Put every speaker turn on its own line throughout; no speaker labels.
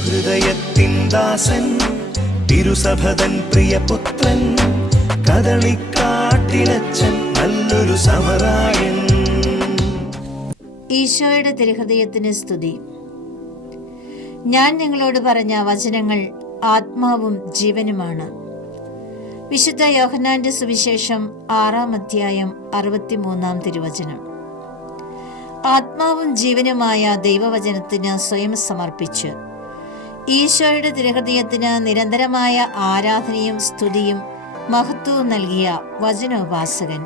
ഹൃദയത്തിൻ ദാസൻ തിരുസഭതൻ പ്രിയപുത്രൻ കദളിക്കാട്ടിലച്ചൻ നല്ലൊരു സമരായൻ.
ഈശോയുടെ തിരുഹൃദയത്തിന് സ്തുതി. ഞാൻ നിങ്ങളോട് പറഞ്ഞ വചനങ്ങൾ ആത്മാവും ജീവനുമാണ്. വിശുദ്ധ യോഹനാന്റെ സുവിശേഷം ആറാം അധ്യായം അറുപത്തിമൂന്നാം തിരുവചനം. ആത്മാവും ജീവനുമായ ദൈവവചനത്തിന് സ്വയം സമർപ്പിച്ച് ഈശോയുടെ തിരഹൃദയത്തിന് നിരന്തരമായ ആരാധനയും സ്തുതിയും മഹത്വവും നൽകിയ വചനോപാസകൻ.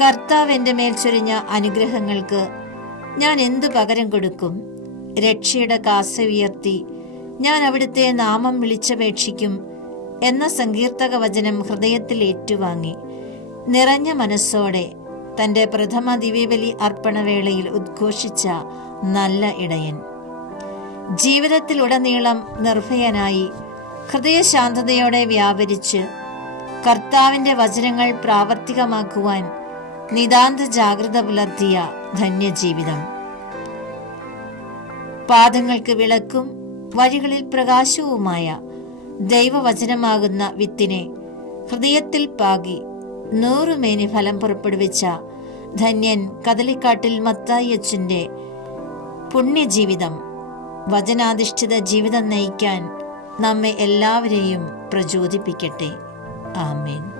കർത്താവ് എന്റെ മേൽ ചൊരിഞ്ഞ അനുഗ്രഹങ്ങൾക്ക് ഞാൻ എന്തു പകരം കൊടുക്കും? രക്ഷയുടെ കാസ ഉയർത്തി ഞാൻ അവിടുത്തെ നാമം വിളിച്ചപേക്ഷിക്കും എന്ന സങ്കീർത്തക വചനം ഹൃദയത്തിൽ ഏറ്റുവാങ്ങി. നിറഞ്ഞ മനസ്സോടെ തന്റെ പ്രഥമ ദിവ്യബലി അർപ്പണവേളയിൽ ഉദ്ഘോഷിച്ച നല്ല ഇടയൻ. ജീവിതത്തിലുടനീളം നിർഭയനായി ഹൃദയശാന്തതയോടെ വ്യാപരിച്ച് കർത്താവിന്റെ വചനങ്ങൾ പ്രാവർത്തികമാക്കുവാൻ നിതാന്ത ജാഗ്രത പുലർത്തിയ ധന്യജീവിതം. പാദങ്ങൾക്ക് വിളക്കും വഴികളിൽ പ്രകാശവുമായ ദൈവവചനമാകുന്ന വിത്തിനെ ഹൃദയത്തിൽ പാകി നൂറുമേനി ഫലം പുറപ്പെടുവിച്ച ധന്യൻ കദലിക്കാട്ടിൽ മത്തായിയച്ചന്റെ പുണ്യജീവിതം വചനാധിഷ്ഠിത ജീവിതം നയിക്കാൻ നമ്മെ എല്ലാവരെയും പ്രചോദിപ്പിക്കട്ടെ. ആമേൻ.